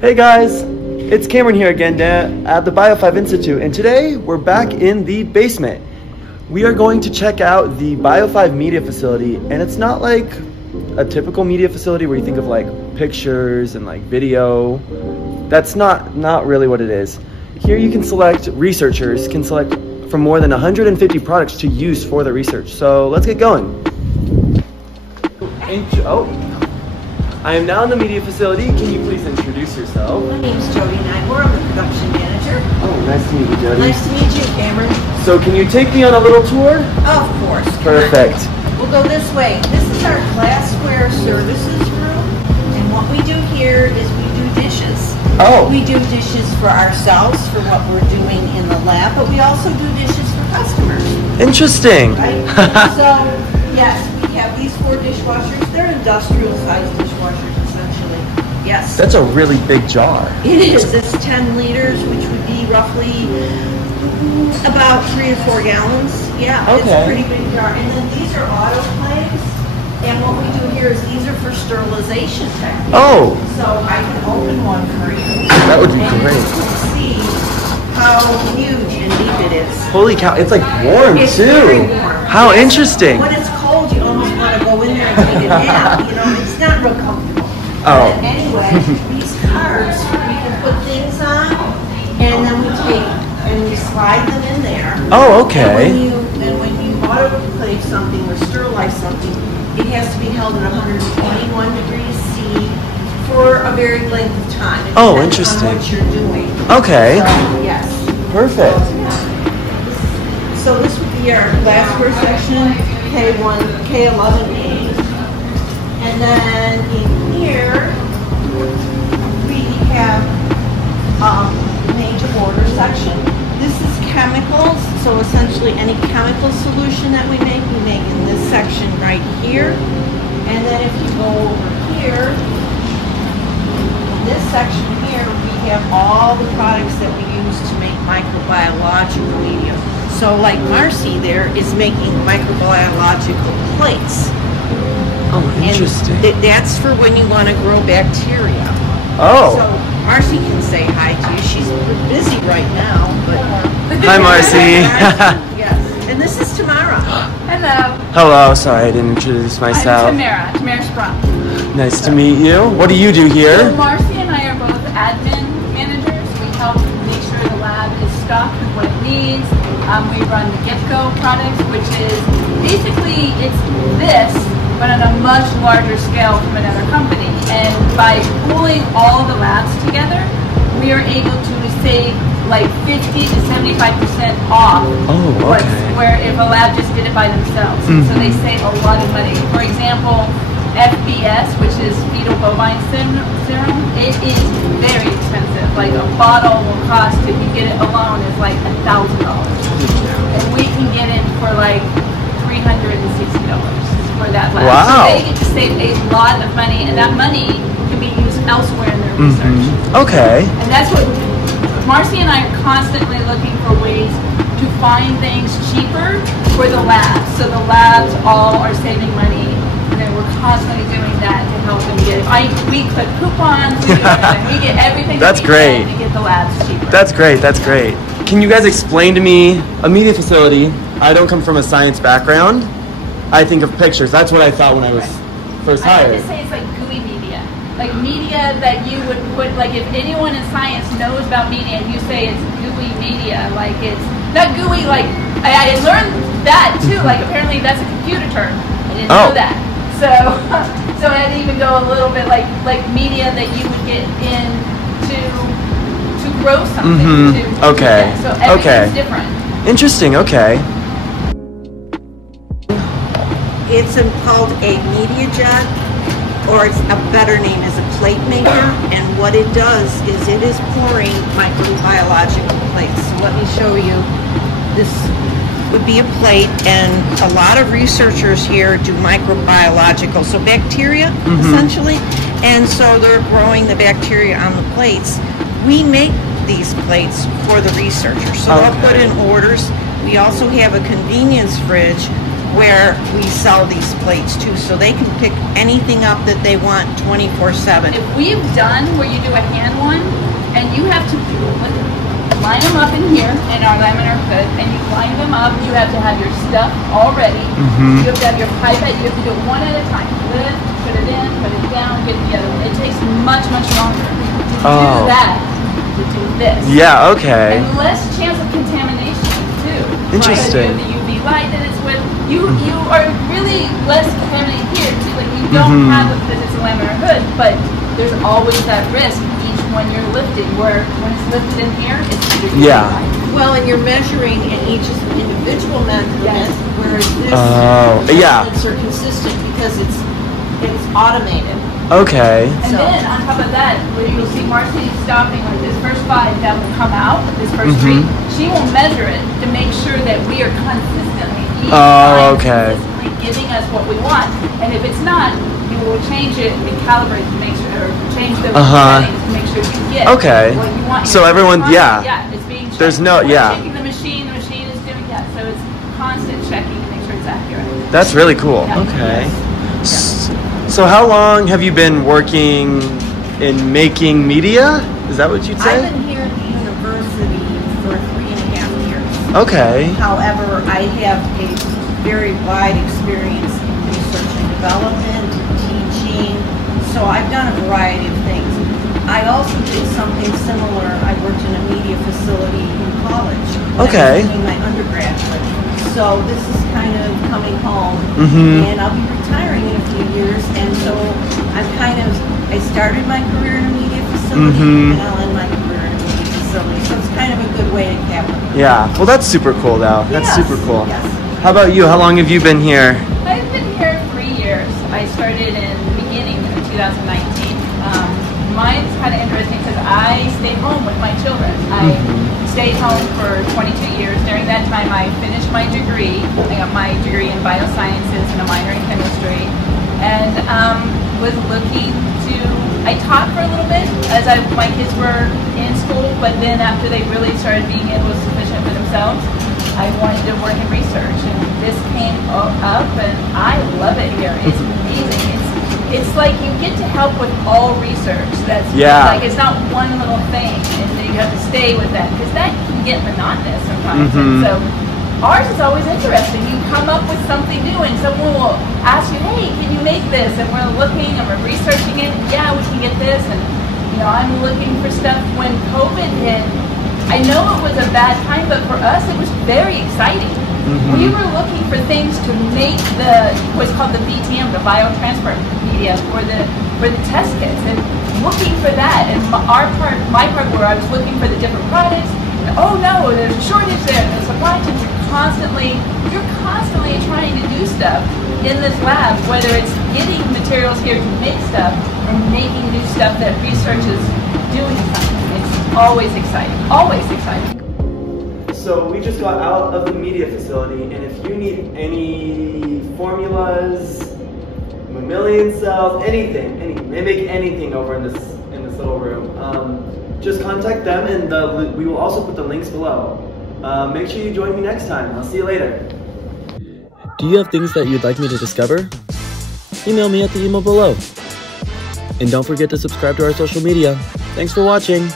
Hey guys, it's Cameron here again at the Bio5 Institute, and today we're back in the basement. We are going to check out the Bio5 media facility, and it's not like a typical media facility where you think of like pictures and like video. That's not really what it is. Here you can select, researchers can select from more than 150 products to use for the research. So let's get going. I am now in the media facility. Can you please introduce yourself? My name is Jody Nightmore. I'm the production manager. Oh, nice to meet you, Jody. Nice to meet you, Cameron. So can you take me on a little tour? Of course. Perfect. We'll go this way. This is our glassware services room. And what we do here is we do dishes. Oh. We do dishes for ourselves for what we're doing in the lab, but we also do dishes for customers. Interesting. Right? So, yes, we have these 4 dishwashers. They're industrial sized dishwashers, essentially. Yes. That's a really big jar. It is. It's 10 liters, which would be roughly about 3 to 4 gallons. Yeah, Okay. It's a pretty big jar. And then these are autoclaves. And what we do here is these are for sterilization techniques. Oh. So I can open one for you. That would be great. And you can see how huge and deep it is. Holy cow, it's like warm It's too. very warm. How Yes. interesting. When it's cold, you almost want to go in there and take a nap. You know, it's not real comfortable. Oh. But anyway, these cards, we can put things on, and then we take and we slide them in there. Oh, okay. And when you autoclave something or sterilize something, it has to be held at 121 degrees C for a very length of time. It Oh, depends interesting. on what you're doing. Okay. So, yes. Perfect. So this would be our glassware section, K1, K11A. And then in here, we have the major order section. This is chemicals, so essentially any chemical solution that we make in this section right here. And then if you go over here, in this section here, we have all the products that we use to make microbiological media. So like Marcy there is making microbiological plates. Oh, interesting. And that's for when you want to grow bacteria. Oh. So Marcy can say hi to you. She's busy right now, but Hi, Marcy. Yes. And this is Tamara. Hello. Hello, sorry I didn't introduce myself. I'm Tamara Sprung. Nice to meet you. What do you do So here? Marcy and I are both admin managers. We help make sure the lab is stocked with what it needs. We run the GetGo products, which is basically it's this, but on a much larger scale from another company. And by pulling all the labs together, we are able to save like 50 to 75% off. Oh, okay. Where if a lab just did it by themselves. So they save a lot of money. For example, FBS, which is fetal bovine serum, it is very expensive. Like a bottle will cost, if you get it alone, is like $1,000. And we can get it for like $360 for that lab. Wow. So they get to save a lot of money, and that money can be used elsewhere in their research. Okay. And that's what Marcy and I are constantly looking for ways to find things cheaper for the labs. So the labs all are saving money, and then we're constantly doing that to help them get. We clip coupons, we get everything. That's we great. can to get the labs cheaper. That's great. That's great. Can you guys explain to me a media facility? I don't come from a science background. I think of pictures. That's what I thought when I was first I hired. like to say it's like gooey media. Like media that you would put, like if anyone in science knows about media and you say it's gooey media, like it's not gooey, like I learned that too, like apparently that's a computer term. I didn't know that. So I had to even go a little bit like media that you would get in to grow something. Okay. So everything's different. Interesting, okay. It's called a media jet, or it's a better name is a plate maker. And what it does is it is pouring microbiological plates. So let me show you. This would be a plate, and a lot of researchers here do microbiological, so bacteria essentially. And so they're growing the bacteria on the plates. We make these plates for the researchers. So they'll put in orders. We also have a convenience fridge where we sell these plates too, so they can pick anything up that they want 24/7. If we've done where you do a hand one, and you have to line them up in here in our laminar hood, and you line them up, you have to have your stuff all ready. You have to have your pipette, you have to do it one at a time. Lift, put it in, put it down, get the other one. It takes much, much longer to do that to do this. Yeah, okay. And less chance of contamination too. Interesting. Because you have the UV light that it's with. You are really less contaminated here too. Like you don't have it because it's a laminar hood, but there's always that risk each one you're lifting, where when it's lifted in here, it's the UV light. Well, and you're measuring in each individual measurement, whereas this measurements are consistent because it's automated. Okay. And then on top of that, where you'll see Marcy stopping like this first 5 that will come out, this first 3, she will measure it to make sure that we are consistently consistently giving us what we want. And if it's not, you will change it and calibrate to make sure, or change the settings to make sure you get what you want. So everyone, it's being checked. There's no, checking the machine is doing that. So it's constant checking to make sure it's accurate. That's really cool. Yeah. Okay. So how long have you been working in making media? Is that what you'd say? I've been here at the university for 3.5 years. Okay. However, I have a very wide experience in research and development, teaching, so I've done a variety of things. I also did something similar. I worked in a media facility in college. Okay. I was doing my undergraduate. So this is kind of coming home, and I'll be retiring in a few years, and so I started my career in a media facility, and I'll end my career in a media facility, so it's kind of a good way to cap it. Yeah, well that's super cool though. That's super cool. Yes. How about you? How long have you been here? I've been here 3 years. I started in the beginning of 2019. Mine's kind of interesting because I stayed home with my children. I stayed home for 22 years. During that time, I finished my degree. I got my degree in biosciences and a minor in chemistry, and was looking to. I taught for a little bit as my kids were in school, but then after they really started being able to sufficient for themselves, I wanted to work in research, and this came up, and I love it here. It's amazing. It's like you get to help with all research. That's like it's not one little thing, and then you have to stay with that because that can get monotonous sometimes. And so ours is always interesting. You come up with something new, and someone will ask you, "Hey, can you make this?" And we're looking and we're researching it. Yeah, we can get this, and I'm looking for stuff. When COVID hit, I know it was a bad time, but for us, it was very exciting. We were looking for things to make what's called the BTM, the biotransport media, for the test kits, and looking for that. And my part where I was looking for the different products. And, oh no, there's a shortage there. And the supply chains are constantly trying to do stuff in this lab, whether it's getting materials here to make stuff or making new stuff that research is doing something. It's always exciting. Always exciting. So we just got out of the media facility, and if you need any formulas, mammalian cells, anything, they make anything over in this little room, just contact them, and we will also put the links below. Make sure you join me next time. I'll see you later. Do you have things that you'd like me to discover? Email me at the email below. And don't forget to subscribe to our social media. Thanks for watching.